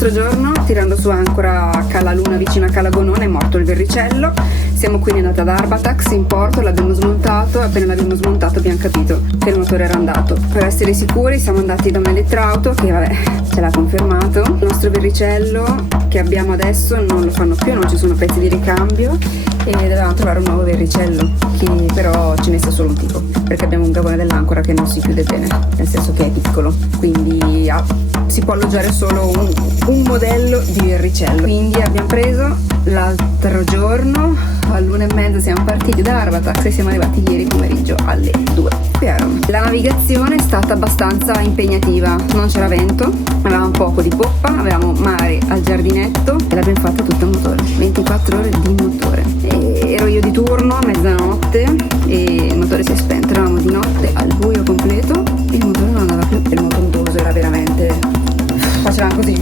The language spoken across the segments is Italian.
L'altro giorno, tirando su ancora a Cala Luna vicino a Cala Gonone, è morto il verricello. Siamo quindi andati ad Arbatax in porto, l'abbiamo smontato e appena l'abbiamo smontato abbiamo capito che il motore era andato. Per essere sicuri siamo andati da un elettrauto che vabbè ce l'ha confermato. Il nostro verricello che abbiamo adesso non lo fanno più, non ci sono pezzi di ricambio e dovevamo trovare un nuovo verricello che però ci messa solo un tipo, perché abbiamo un gavone dell'ancora che non si chiude bene, nel senso che è piccolo, quindi si può alloggiare solo un modello di verricello. Quindi abbiamo preso l'altro giorno all'1:30 siamo partiti da Arbatax e siamo arrivati ieri pomeriggio alle 2 qui a Roma. La navigazione è stata abbastanza impegnativa, non c'era vento, avevamo poco di poppa, avevamo mare al giardinetto e l'abbiamo fatta tutta a motore, 24 ore di motore. E ero io di turno a mezzanotte e il motore si è spento, eravamo di notte al buio completo e il motore non andava più e il motondoso era veramente facevamo così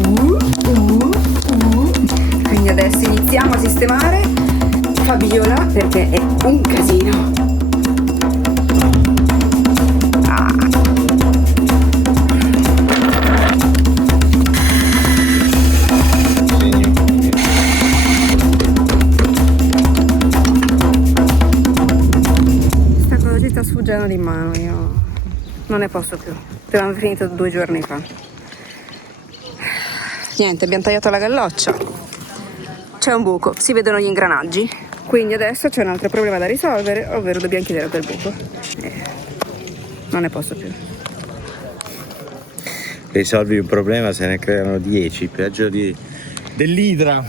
quindi adesso iniziamo a sistemare Fabiola perché è un casino. Sta cosa ci sta sfuggendo di mano, io non ne posso più, abbiamo finito 2 giorni fa. Niente, abbiamo tagliato la galloccia, c'è un buco, si vedono gli ingranaggi, quindi adesso c'è un altro problema da risolvere, ovvero dobbiamo chiudere quel buco. Non ne posso più. Risolvi un problema, se ne creano 10, peggio dell'idra.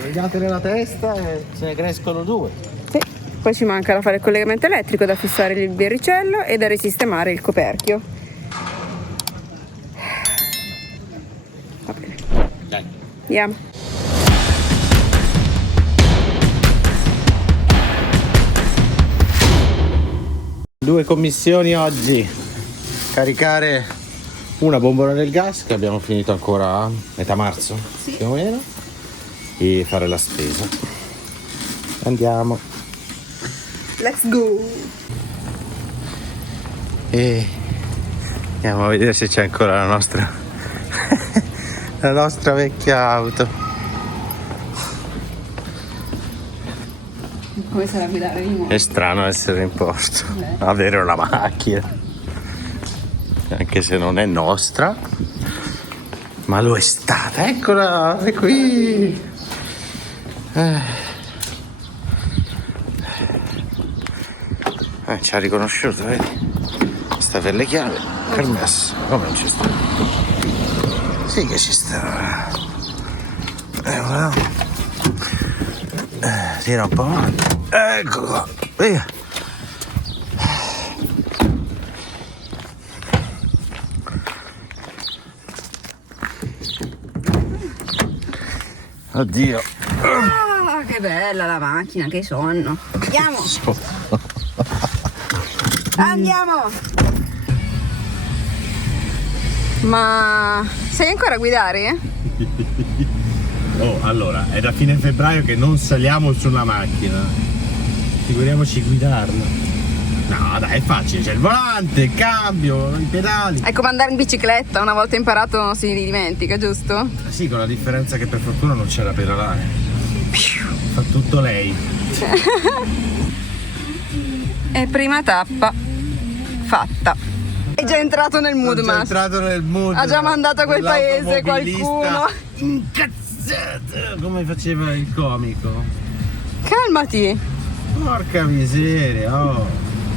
Tagliate nella testa e se ne crescono 2. Sì, poi ci manca da fare il collegamento elettrico, da fissare il verricello e da risistemare il coperchio. Va bene. Dai. Andiamo. Due commissioni oggi: caricare una bombola del gas che abbiamo finito ancora a metà marzo, sì, più o meno, e fare la spesa. Andiamo. Let's go. E andiamo a vedere se c'è ancora la nostra la nostra vecchia auto. Come sarà guidare di nuovo? È strano essere in porto, avere una macchina, anche se non è nostra, ma lo è stata. Eccola, è qui. Ci ha riconosciuto, vedi? Sta per le chiavi, permesso. Come non ci sta? Sì che ci sta. Voilà. Tira un po' avanti. Ecco qua, via. Oddio. Ah, che bella la macchina, che sonno. Andiamo. Andiamo. Ma sai ancora a guidare? Oh, allora, è da fine febbraio che non saliamo su una macchina. Figuriamoci guidarla. No, dai, è facile, c'è il volante, il cambio, i pedali. È come andare in bicicletta, una volta imparato non si dimentica, giusto? Sì, con la differenza che per fortuna non c'è da pedalare. Fa tutto lei. E prima tappa fatta. È già entrato nel mood, È entrato nel mood. Ha già mandato a quel paese qualcuno. Incazzato, come faceva il comico. Calmati. Porca miseria, oh.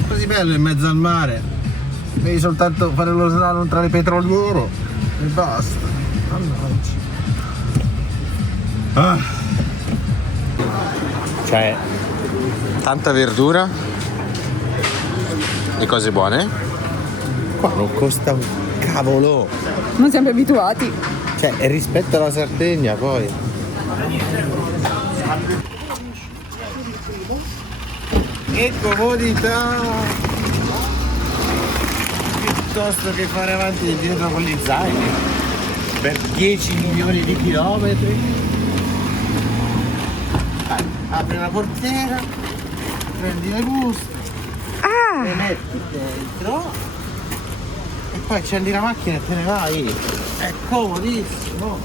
Così bello in mezzo al mare. Devi soltanto fare lo slalom tra le petroliere e basta. Mannaggia. Ah. Cioè, tanta verdura e cose buone. Qua non costa un cavolo. Non siamo più abituati. Cioè, rispetto alla Sardegna poi. Che comodità! Piuttosto che fare avanti e indietro con gli zaini per 10 milioni di chilometri. Apri la portiera, prendi le buste, le metti dentro e poi accendi la macchina e te ne vai. È comodissimo.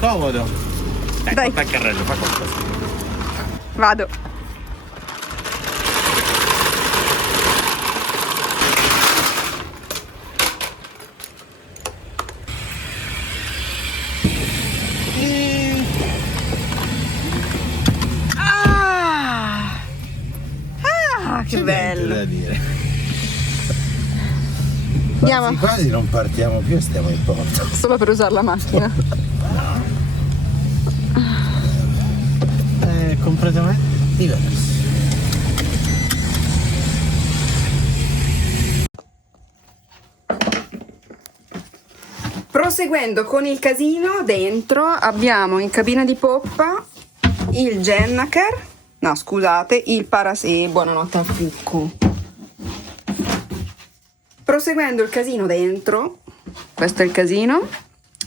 Comodo. Dai. Porta il carrello, fa qualcosa. Vado. Che bello. Da dire. Andiamo. Quasi non partiamo più e stiamo in porto. Solo per usare la macchina. È completamente diverso. Proseguendo con il casino, dentro abbiamo in cabina di poppa il Gennaker. No, scusate, il buonanotte al Fucco. Proseguendo il casino dentro, questo è il casino,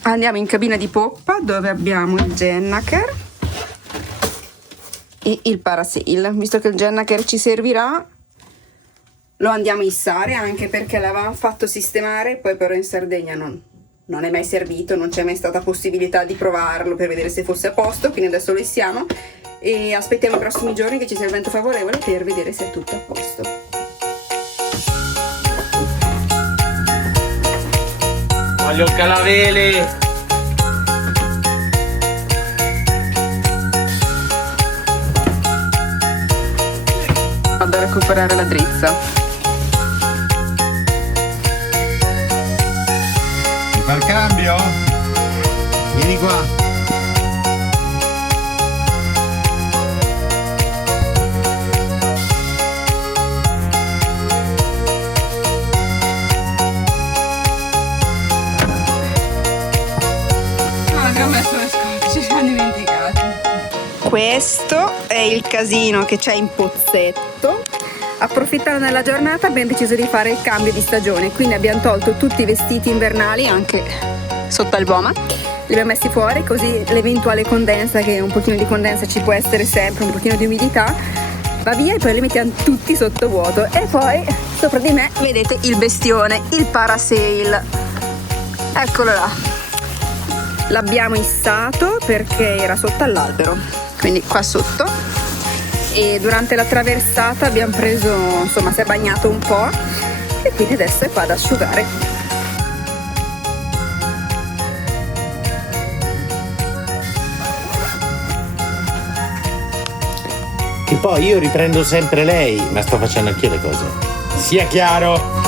andiamo in cabina di poppa dove abbiamo il Gennaker e il parasail. Visto che il Gennaker ci servirà, lo andiamo a issare, anche perché l'avevamo fatto sistemare, poi però in Sardegna non è mai servito, non c'è mai stata possibilità di provarlo per vedere se fosse a posto, quindi adesso lo issiamo e aspettiamo i prossimi giorni che ci sia il vento favorevole per vedere se è tutto a posto. Voglio il calavele! Vado a recuperare la drizza. Mi fa il cambio? Vieni qua! Questo è il casino che c'è in Pozzetto. Approfittando della giornata abbiamo deciso di fare il cambio di stagione, quindi abbiamo tolto tutti i vestiti invernali anche sotto al Boma, li abbiamo messi fuori così l'eventuale condensa, che un pochino di condensa ci può essere sempre, un pochino di umidità, va via e poi li mettiamo tutti sotto vuoto. E poi sopra di me vedete il bestione, il parasail, eccolo là. L'abbiamo issato perché era sotto all'albero, quindi qua sotto, e durante la traversata abbiamo preso, insomma si è bagnato un po' e quindi adesso è qua ad asciugare. E poi io riprendo sempre lei, ma sto facendo anch'io le cose. Sia chiaro!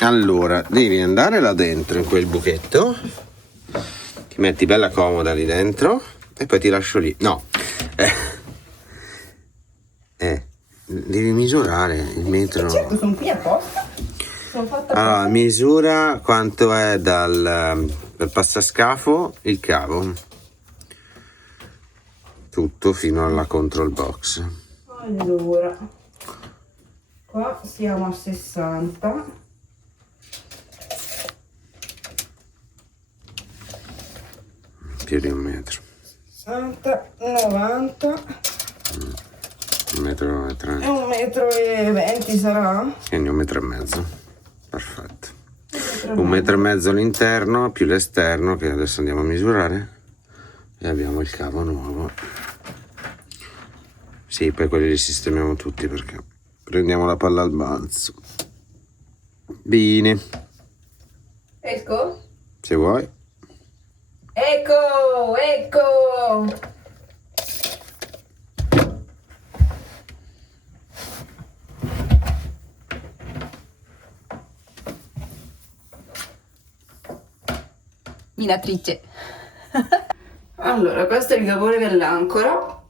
Allora, devi andare là dentro in quel buchetto, ti metti bella comoda lì dentro e poi ti lascio lì. No, devi misurare il metro. Certo, sono qui apposta. Sono fatta allora, misura quanto è dal passascafo il cavo, tutto fino alla control box. Allora, qua siamo a 60. Più di un metro. 60, 90. 1,30 metro e 30. E 1,20 m sarà? Quindi 1,5 metri. Perfetto. 1,5 metri l'interno più l'esterno, che adesso andiamo a misurare. E abbiamo il cavo nuovo. Sì, poi quelli li sistemiamo tutti perché prendiamo la palla al balzo. Bene. Ecco. Se vuoi. Ecco. Minatrice. Allora, questo è il gavone dell'ancora.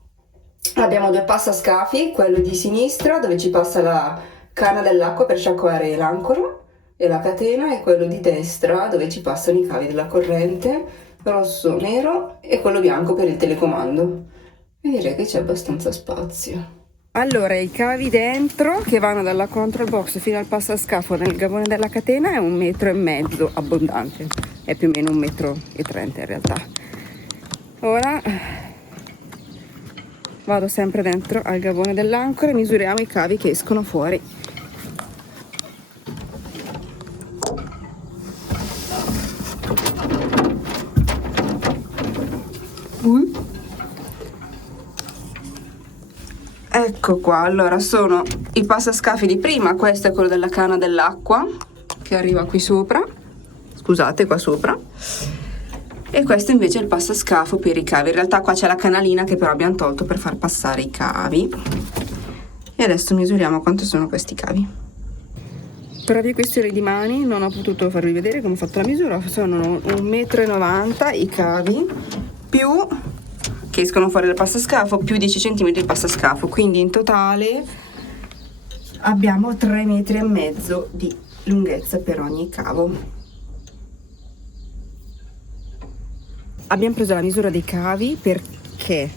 Abbiamo due passascafi, quello di sinistra dove ci passa la canna dell'acqua per sciacquare l'ancora e la catena, e quello di destra dove ci passano i cavi della corrente, rosso, nero, e quello bianco per il telecomando. E direi che c'è abbastanza spazio. Allora, i cavi dentro che vanno dalla control box fino al passascafo nel gavone della catena è 1,5 metri abbondante, è più o meno 1,30 m in realtà. Ora vado sempre dentro al gavone dell'ancora e misuriamo i cavi che escono fuori. Ecco qua, allora sono i passascafi di prima. Questo è quello della canna dell'acqua che arriva qui sopra, scusate, qua sopra, e questo invece è il passascafo per i cavi. In realtà qua c'è la canalina che però abbiamo tolto per far passare i cavi. E adesso misuriamo quanto sono questi cavi. Per ovvie questioni di mani non ho potuto farvi vedere come ho fatto la misura. Sono 1,90 m i cavi, più che escono fuori dal passascafo, più 10 cm di passascafo, quindi in totale abbiamo 3,5 m di lunghezza per ogni cavo. Abbiamo preso la misura dei cavi perché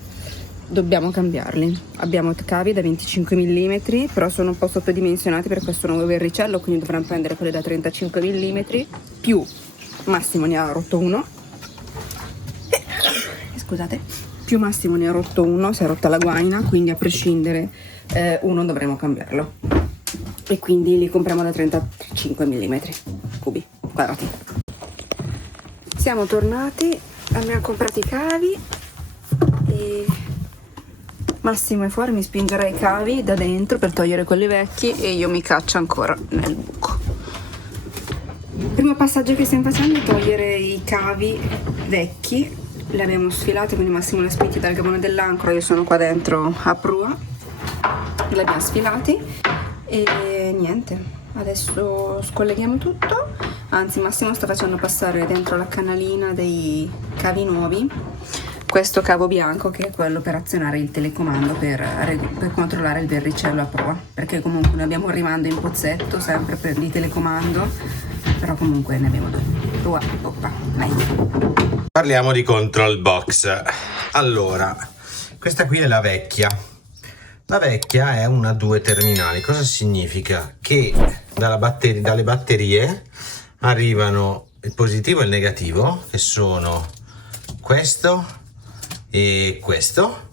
dobbiamo cambiarli. Abbiamo cavi da 25 mm, però sono un po' sottodimensionati per questo nuovo verricello, quindi dovremmo prendere quelli da 35 mm, più Massimo ne ha rotto uno. Scusate. Più Massimo ne ha rotto uno, si è rotta la guaina, quindi a prescindere uno dovremo cambiarlo. E quindi li compriamo da 35 mm cubi quadrati. Siamo tornati, abbiamo comprato i cavi e Massimo è fuori, mi spingerà i cavi da dentro per togliere quelli vecchi e io mi caccio ancora nel buco. Il primo passaggio che stiamo facendo è togliere i cavi vecchi. Li abbiamo sfilati, quindi Massimo li ha spinti dal gavone dell'ancora, io sono qua dentro a prua, li abbiamo sfilati e niente, adesso scolleghiamo tutto, anzi Massimo sta facendo passare dentro la canalina dei cavi nuovi, questo cavo bianco che è quello per azionare il telecomando per controllare il verricello a prua, perché comunque noi abbiamo un rimando in pozzetto sempre per di telecomando, però comunque ne abbiamo due. Prua, oppa, vai. Parliamo di control box. Allora, questa qui è la vecchia. La vecchia è una 2 terminali. Cosa significa? Che dalle batterie arrivano il positivo e il negativo, che sono questo e questo,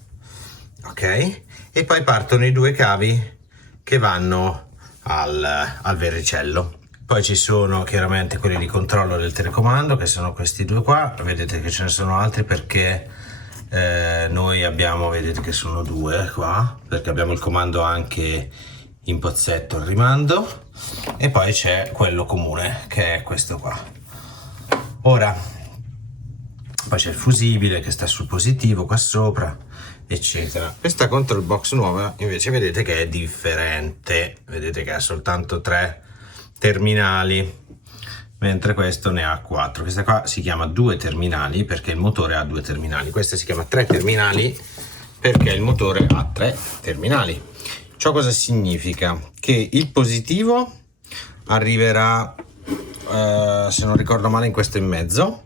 ok? E poi partono i 2 cavi che vanno al verricello. Poi ci sono chiaramente quelli di controllo del telecomando, che sono questi 2 qua. Vedete che ce ne sono altri perché noi abbiamo, vedete che sono 2 qua, perché abbiamo il comando anche in pozzetto, il rimando. E poi c'è quello comune, che è questo qua. Ora, poi c'è il fusibile che sta sul positivo qua sopra, eccetera. Questa control box nuova invece vedete che è differente. Vedete che ha soltanto 3 terminali, mentre questo ne ha 4. Questa qua si chiama 2 terminali perché il motore ha 2 terminali. Questa si chiama 3 terminali perché il motore ha 3 terminali. Ciò cosa significa? Che il positivo arriverà, se non ricordo male, in questo in mezzo.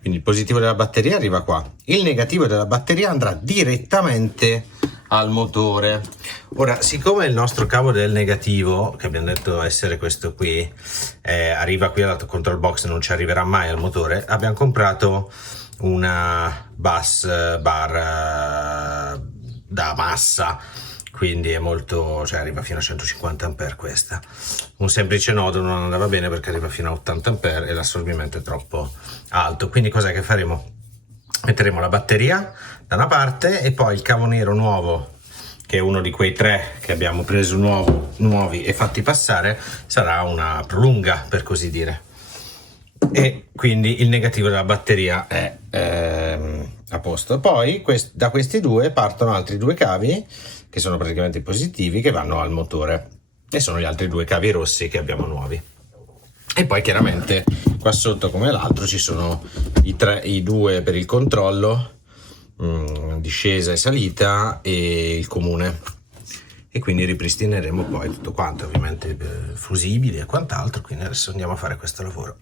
Quindi il positivo della batteria arriva qua. Il negativo della batteria andrà direttamente al motore. Ora, siccome il nostro cavo del negativo, che abbiamo detto essere questo qui, arriva qui alla control box, non ci arriverà mai al motore, abbiamo comprato una bus bar da massa, quindi è molto, cioè arriva fino a 150 ampere questa. Un semplice nodo non andava bene perché arriva fino a 80 ampere e l'assorbimento è troppo alto. Quindi cos'è che faremo? Metteremo la batteria da una parte e poi il cavo nero nuovo, che è uno di quei 3 che abbiamo preso nuovi e fatti passare, sarà una prolunga, per così dire. E quindi il negativo della batteria è a posto. Poi da questi 2 partono altri 2 cavi che sono praticamente i positivi, che vanno al motore, e sono gli altri 2 cavi rossi che abbiamo nuovi. E poi chiaramente qua sotto, come l'altro, ci sono i 2 per il controllo, discesa e salita, e il comune, e quindi ripristineremo poi tutto quanto, ovviamente fusibili e quant'altro. Quindi adesso andiamo a fare questo lavoro.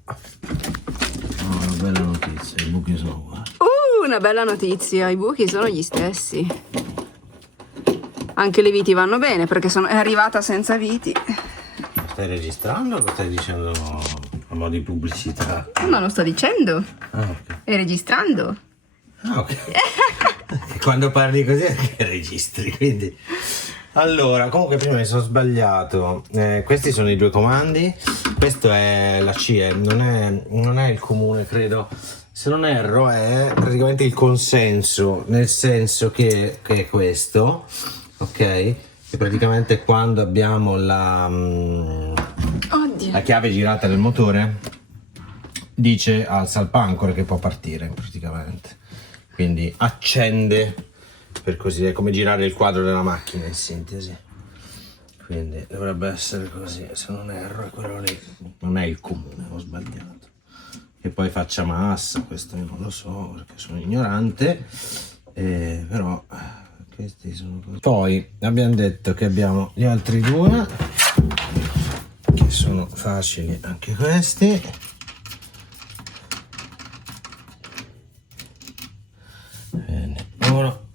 Una bella notizia, i buchi sono qua. Una bella notizia, i buchi sono gli stessi. Anche le viti vanno bene perché è arrivata senza viti. Stai registrando o stai dicendo a mo' di pubblicità? Non lo sto dicendo. Ah, ok. E registrando. Ah, ok. Quando parli così è che registri, quindi. Allora, comunque prima mi sono sbagliato. Questi sono i 2 comandi. Questo è la CE, non è il comune, credo. se non erro, è praticamente il consenso, nel senso che è questo, ok? E praticamente quando abbiamo la chiave girata del motore, dice al salpancora che può partire praticamente. Quindi accende, per così dire, come girare il quadro della macchina in sintesi. Quindi dovrebbe essere così, se non erro è quello lì, non è il comune, ho sbagliato. Che poi faccia massa, questo io non lo so perché sono ignorante, però questi sono così. Poi abbiamo detto che abbiamo gli altri due, che sono facili anche questi. Bene, uno.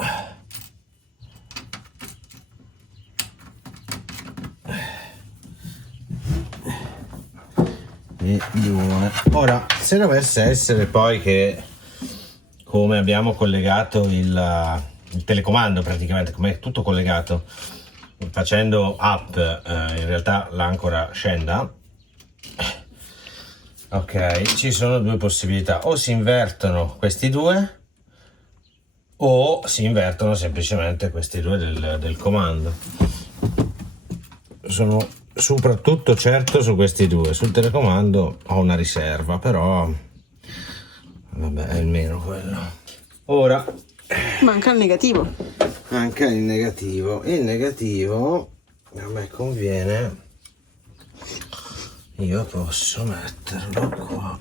E due. Ora, se dovesse essere poi che, come abbiamo collegato il telecomando, praticamente come è tutto collegato, facendo up, in realtà l'ancora scenda, ok, ci sono due possibilità: o si invertono questi due o si invertono semplicemente questi due del comando. Sono soprattutto certo su questi due. Sul telecomando ho una riserva, però vabbè, è almeno quello. Ora manca il negativo. anche il negativo. Il negativo a me conviene, io posso metterlo qua.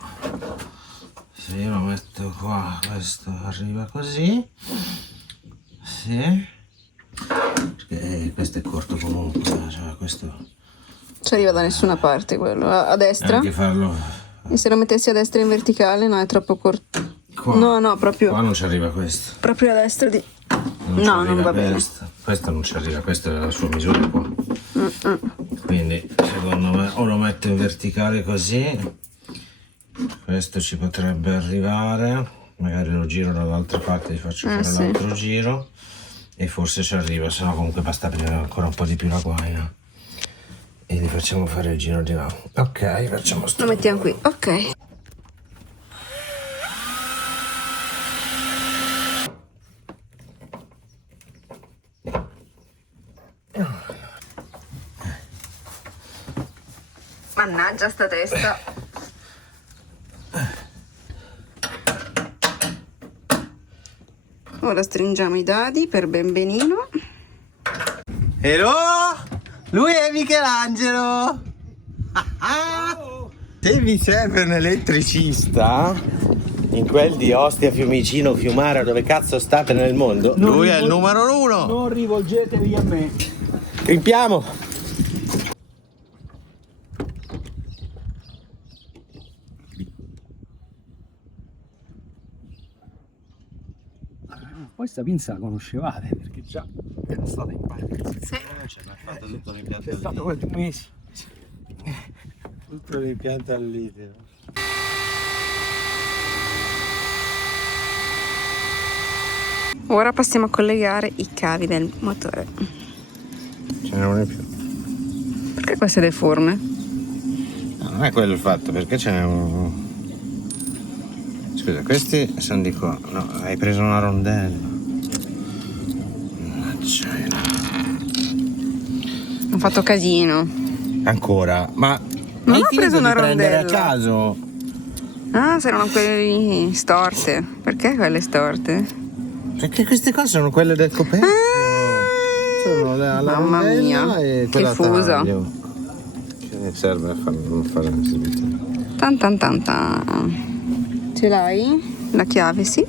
Se io lo metto qua, questo arriva così, sì, perché questo è corto comunque, cioè questo Ci arriva da nessuna parte quello. A destra? anche farlo E se lo mettessi a destra in verticale, no, è troppo corto. qua. No, proprio. Qua non ci arriva questo. Proprio a destra di. Non ci No, arriva non va questo. Questo non ci arriva, questa è la sua misura qua. Quindi secondo me o lo metto in verticale così, questo ci potrebbe arrivare, magari lo giro dall'altra parte, gli faccio fare sì. l'altro giro e forse ci arriva, se no comunque basta aprire ancora un po' di più la guaina e gli bacciamo fare il giro di là. Ok, facciamo sto. Lo mettiamo qui, ok. Mannaggia sta testa. Ora stringiamo i dadi per Benvenino. Hello! Lui è Michelangelo! Se vi serve un elettricista in quel di Ostia, Fiumicino, Fiumara, dove cazzo state nel mondo, lui è il numero uno! Non rivolgetevi a me. Crimpiamo! Poi sta pinza la conoscevate perché già era stata in parte. Sì. Fatto tutto l'impianto È stato quei 2 mesi. Tutto l'impianto al litio. Ora passiamo a collegare i cavi del motore. Ce n'è uno in più. Perché questo è deforme? No, non è quello il fatto, perché ce n'è uno. Scusa, questi sono di qua. No, hai preso una rondella. Ho fatto casino. Ancora? Ma Non hai ho finito preso di una prendere a rondella. caso? Ah, saranno quelle storte. Perché quelle storte? Perché queste cose sono quelle del coperchio. Sono la Mamma rondella mia, e che quella a fusa. taglio. Che serve a fare subito. Tan tan tan tan. Ce l'hai? La chiave, sì.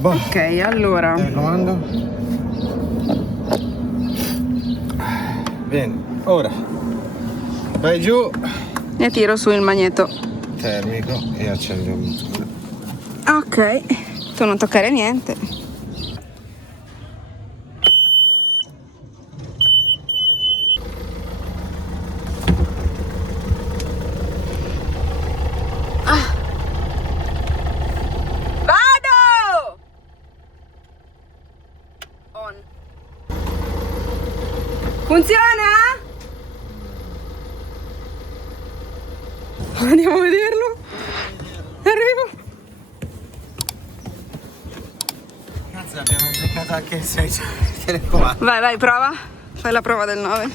Boh. Ok, allora. Telecomando. Bene, ora vai giù, E tiro su il magneto. termico e accendi il motore. Ok, tu non toccare niente. Vado! On. Funziona? Andiamo a vederlo. Arrivo. Cazzo, abbiamo cercato anche il 6 telecomando. Vai, prova. Fai la prova del 9.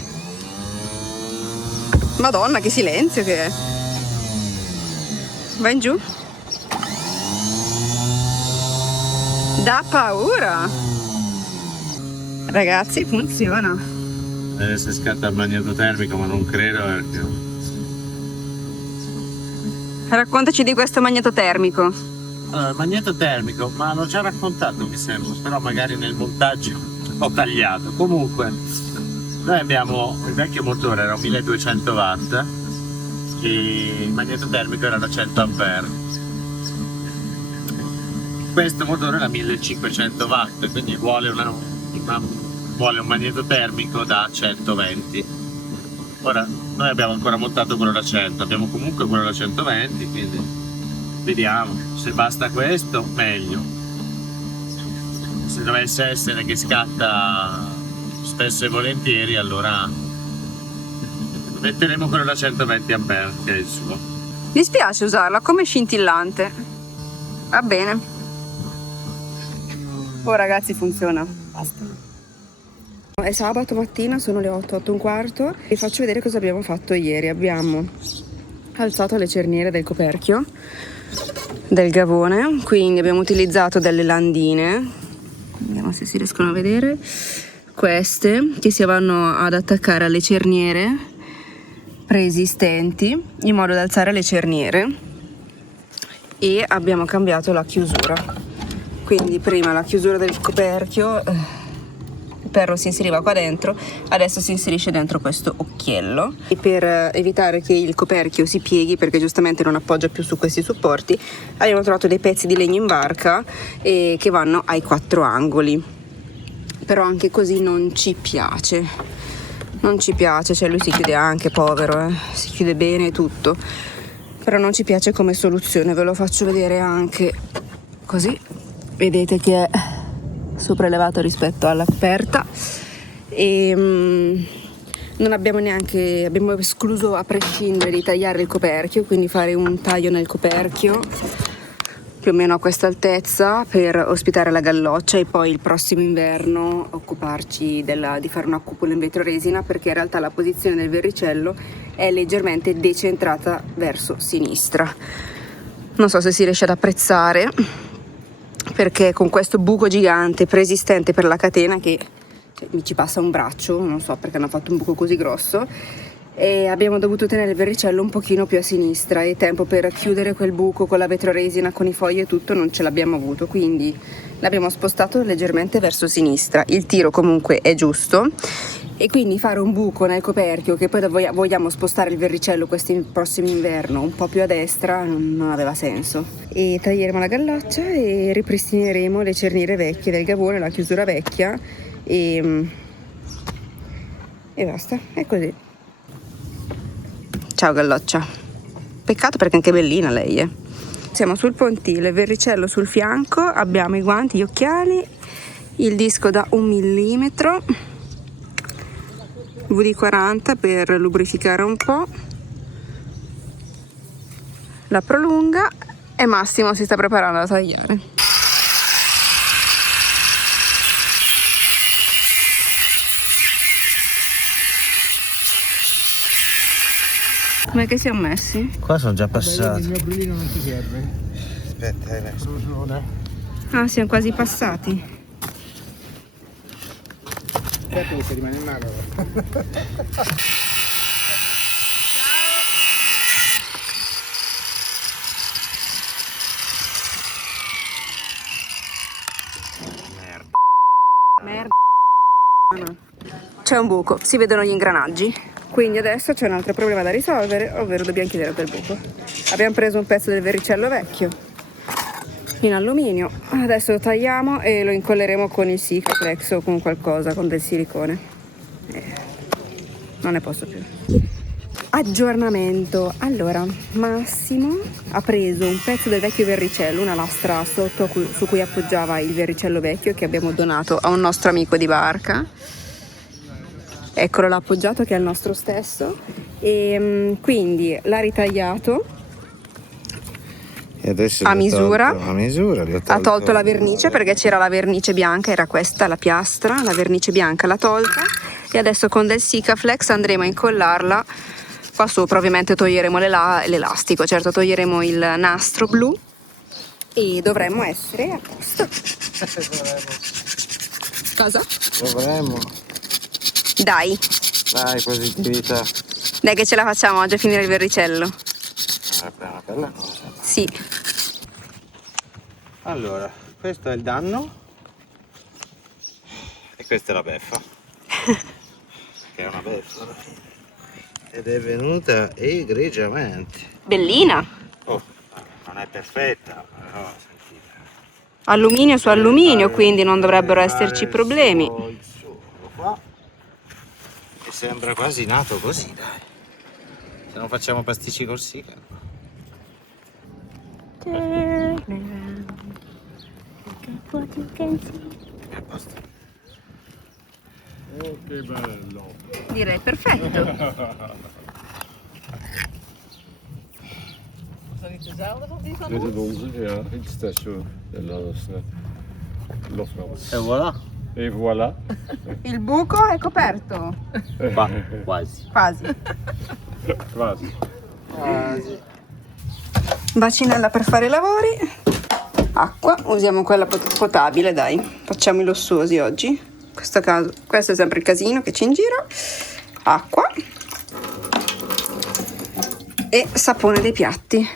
Madonna, che silenzio che è. Vai in giù. Da paura. Ragazzi, funziona. Se scatta il magneto termico, ma non credo perché... Raccontaci di questo magneto termico. Allora, il magneto termico, ma l'ho già raccontato mi sembra, però magari nel montaggio ho tagliato. Comunque, noi abbiamo, il vecchio motore era un 1200 watt e il magneto termico era da 100 ampere. Questo motore era 1500 watt, quindi vuole un magneto termico da 120. Ora, noi abbiamo ancora montato quello da 100, abbiamo comunque quello da 120, quindi vediamo. Se basta questo, meglio. Se dovesse essere che scatta spesso e volentieri, allora metteremo quello da 120 ampere, che è il suo. Mi spiace usarla come scintillante. Va bene. Oh ragazzi, funziona. Basta. È sabato mattina, sono le 8:15 e faccio vedere cosa abbiamo fatto ieri. Abbiamo alzato le cerniere del coperchio del gavone, quindi abbiamo utilizzato delle landine, vediamo se si riescono a vedere, queste che si vanno ad attaccare alle cerniere preesistenti in modo da alzare le cerniere, e abbiamo cambiato la chiusura. Quindi prima la chiusura del coperchio, il perro si inseriva qua dentro, adesso si inserisce dentro questo occhiello, e per evitare che il coperchio si pieghi, perché giustamente non appoggia più su questi supporti, abbiamo trovato dei pezzi di legno in barca che vanno ai 4 angoli, però anche così non ci piace, cioè lui si chiude anche, povero, si chiude bene e tutto, però non ci piace come soluzione. Ve lo faccio vedere anche così, vedete che è sopraelevato rispetto alla coperta, e non abbiamo escluso a prescindere di tagliare il coperchio, quindi fare un taglio nel coperchio più o meno a questa altezza per ospitare la galloccia, e poi il prossimo inverno occuparci di fare una cupola in vetro resina, perché in realtà la posizione del verricello è leggermente decentrata verso sinistra. Non so se si riesce ad apprezzare, perché con questo buco gigante preesistente per la catena, che mi ci passa un braccio, non so perché hanno fatto un buco così grosso, e abbiamo dovuto tenere il verricello un pochino più a sinistra, e tempo per chiudere quel buco con la vetroresina, con i fogli e tutto non ce l'abbiamo avuto, quindi l'abbiimo spostato leggermente verso sinistra. Il tiro comunque è giusto, e quindi fare un buco nel coperchio che poi vogliamo spostare il verricello questo prossimo inverno un po' più a destra non aveva senso. E taglieremo la gallaccia e ripristineremo le cerniere vecchie del gavone, la chiusura vecchia, e basta, è così. Ciao galloccia, peccato perché è anche bellina lei, Siamo sul pontile, verricello sul fianco, abbiamo i guanti, gli occhiali, il disco da 1 millimetro, VD40 per lubrificare un po', la prolunga, e Massimo si sta preparando a tagliare. Come che siamo messi? Qua sono già passati. Il mio brillino non ti serve? Aspetta, Ah, siamo quasi passati. Certo che ti rimane in mano. Merda. No. C'è un buco, si vedono gli ingranaggi. Quindi adesso c'è un altro problema da risolvere, ovvero dobbiamo chiudere quel buco. Abbiamo preso un pezzo del verricello vecchio in alluminio, adesso lo tagliamo e lo incolleremo con il Sikaflex o con qualcosa, con del silicone. Non ne posso più. Aggiornamento. Allora, Massimo ha preso un pezzo del vecchio verricello, una lastra sotto su cui appoggiava il verricello vecchio, che abbiamo donato a un nostro amico di barca. Eccolo là appoggiato, che è il nostro stesso, e quindi l'ha ritagliato E adesso a misura. a misura Ha tolto la vernice perché c'era la vernice bianca, era questa la piastra, la vernice bianca l'ha tolta e adesso con del Sikaflex andremo a incollarla qua sopra. Ovviamente toglieremo l'elastico, certo toglieremo il nastro blu e dovremmo essere a posto. Cosa? Dovremmo. Dai Positività. dai che ce la facciamo oggi a finire il verricello. È una bella cosa. Sì. Allora, questo è il danno e questa è la beffa. Che è una beffa alla fine. Ed è venuta egregiamente. Bellina. Oh, non è perfetta, però sentite. Alluminio su alluminio, quindi non dovrebbero esserci problemi. Il suolo qua. Che sembra quasi nato così, dai. Se non facciamo pasticci col Sika. È a posto. Oh, che bello! Direi perfetto. Dit is onze, ja, iets station. En dan is E voilà. Et voilà. Il buco è coperto. Quasi. Quasi. Quasi. Bacinella per fare i lavori. Acqua, usiamo quella potabile, dai. Facciamo i lossosi oggi. In questo caso, questo è sempre il casino che c'è in giro. Acqua. E sapone dei piatti.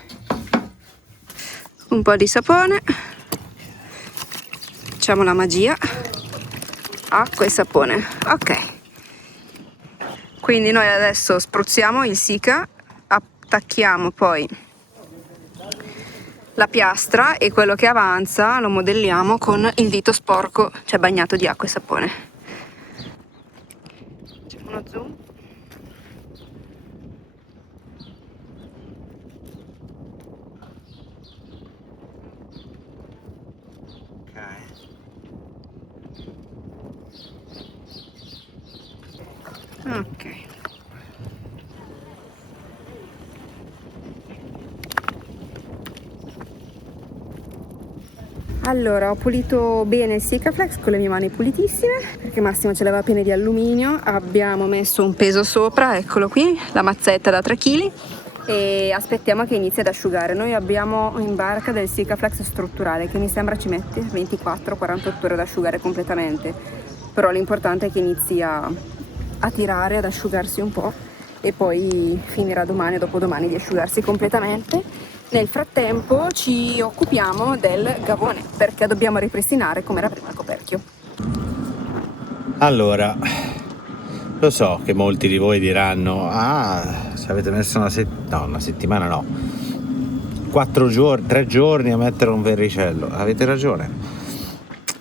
Un po' di sapone. Facciamo la magia. Acqua e sapone. Ok. Quindi noi adesso spruzziamo il Sika, attacchiamo poi la piastra e quello che avanza lo modelliamo con il dito sporco, cioè bagnato di acqua e sapone. Facciamo uno zoom. Ok. Allora, ho pulito bene il Sikaflex con le mie mani pulitissime, perché Massimo ce l'aveva piene di alluminio. Abbiamo messo un peso sopra, eccolo qui, la mazzetta da 3 kg, e aspettiamo che inizi ad asciugare. Noi abbiamo in barca del Sikaflex strutturale che mi sembra ci mette 24-48 ore ad asciugare completamente, però l'importante è che inizi a tirare, ad asciugarsi un po' e poi finirà domani o dopodomani di asciugarsi completamente. Nel frattempo ci occupiamo del gavone perché dobbiamo ripristinare come era prima il coperchio. Allora, lo so che molti di voi diranno: ah, ci avete messo una settimana no, 3 giorni a mettere un verricello. Avete ragione,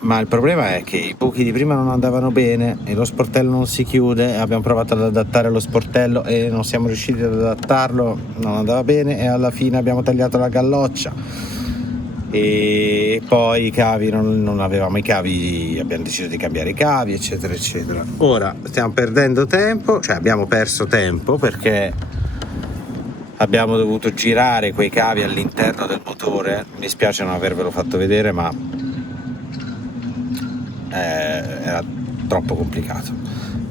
ma il problema è che i buchi di prima non andavano bene e lo sportello non si chiude. Abbiamo provato ad adattare lo sportello e non siamo riusciti ad adattarlo, non andava bene, e alla fine abbiamo tagliato la galloccia e poi i cavi, non avevamo i cavi, abbiamo deciso di cambiare i cavi, eccetera eccetera. Ora stiamo perdendo tempo, cioè abbiamo perso tempo perché abbiamo dovuto girare quei cavi all'interno del motore. Mi spiace non avervelo fatto vedere, ma era troppo complicato.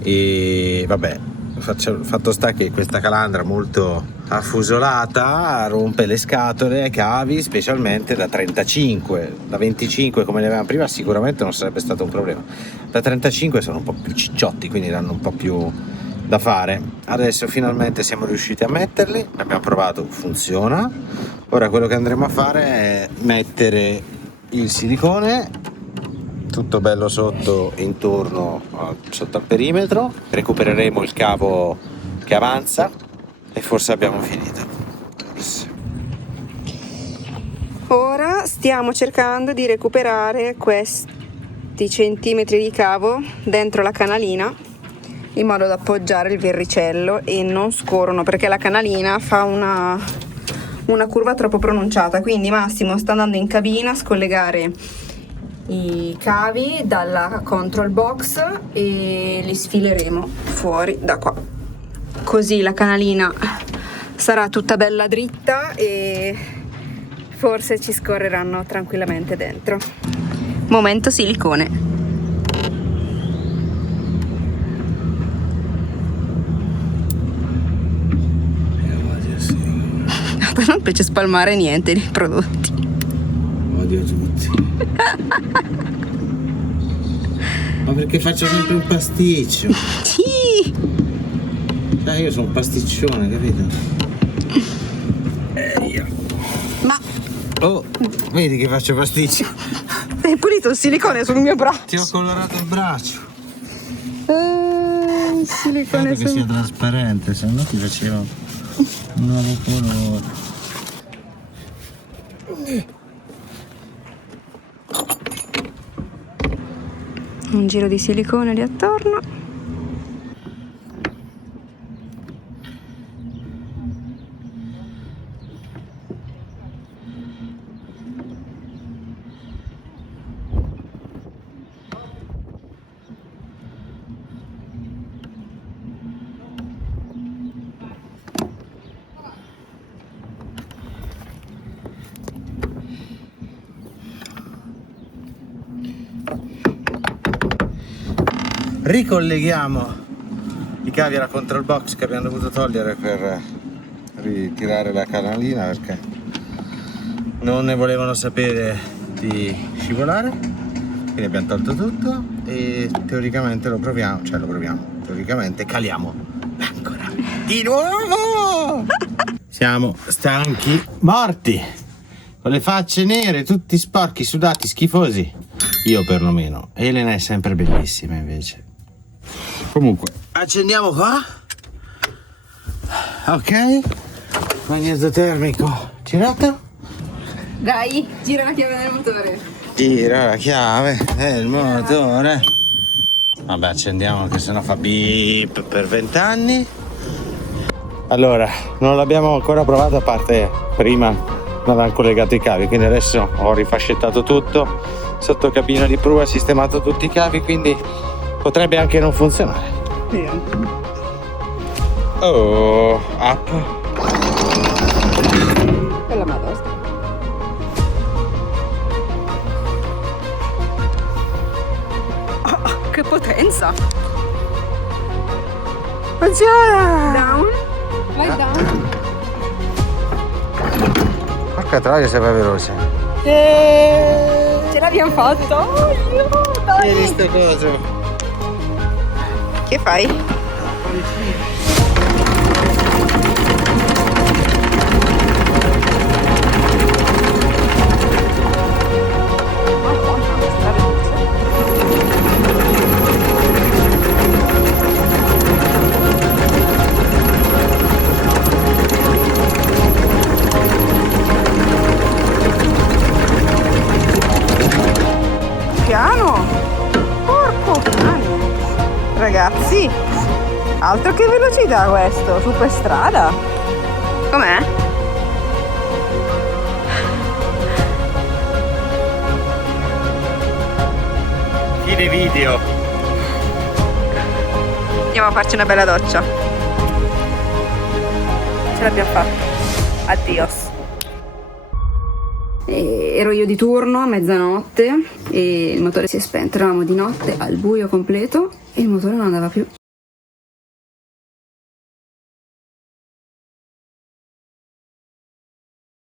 E vabbè, fatto sta che questa calandra molto affusolata rompe le scatole ai cavi, specialmente da 35. Da 25 come ne avevamo prima sicuramente non sarebbe stato un problema, da 35 sono un po' più cicciotti, quindi danno un po' più da fare. Adesso finalmente siamo riusciti a metterli, abbiamo provato, funziona. Ora quello che andremo a fare è mettere il silicone tutto bello sotto, intorno, sotto al perimetro. Recupereremo il cavo che avanza e forse abbiamo finito. Ora stiamo cercando di recuperare questi centimetri di cavo dentro la canalina in modo da appoggiare il verricello e non scorrono, perché la canalina fa una curva troppo pronunciata. Quindi Massimo sta andando in cabina a scollegare i cavi dalla control box e li sfileremo fuori da qua, così la canalina sarà tutta bella dritta e forse ci scorreranno tranquillamente dentro. Momento silicone. Non piace spalmare niente di prodotti. Odio tutti. Ma perché faccio sempre un pasticcio? Sì. Io sono un pasticcione, capito? Io. Ma Oh, vedi che faccio pasticcio? hai pulito il silicone sul mio braccio. Ti ho colorato il braccio. Il silicone Spero che sia trasparente, se no ti facevo un nuovo colore. Un giro di silicone lì attorno. Ricolleghiamo i cavi alla control box che abbiamo dovuto togliere per ritirare la canalina perché non ne volevano sapere di scivolare, quindi abbiamo tolto tutto e teoricamente teoricamente caliamo ancora di nuovo. Siamo stanchi, morti, con le facce nere, tutti sporchi, sudati, schifosi, io perlomeno. Elena è sempre bellissima invece. Comunque, accendiamo qua. Ok. Bagno esotermico girato. Dai, gira la chiave del motore. Gira la chiave del motore. Vabbè, accendiamo che sennò fa beep per 20 anni. Allora, non l'abbiamo ancora provato a parte prima non avevamo collegato i cavi, quindi adesso ho rifascettato tutto. Sotto cabina di prua, sistemato tutti i cavi, quindi potrebbe anche non funzionare. Oh, up. Quella madonna. Oh, che potenza! Funziona! Down. Vai down. Porca troia, sei veloce. Ce l'abbiamo fatto! Oh, dai. Vedi sto coso? Che fai? Piano! Porco cane! Ragazzi, altro che velocità questo, su per strada! Com'è? Fine video. Andiamo a farci una bella doccia. Ce l'abbiamo fatta. Addios. Ero io di turno a mezzanotte e il motore si è spento. Eravamo di notte al buio completo e il motore non andava più.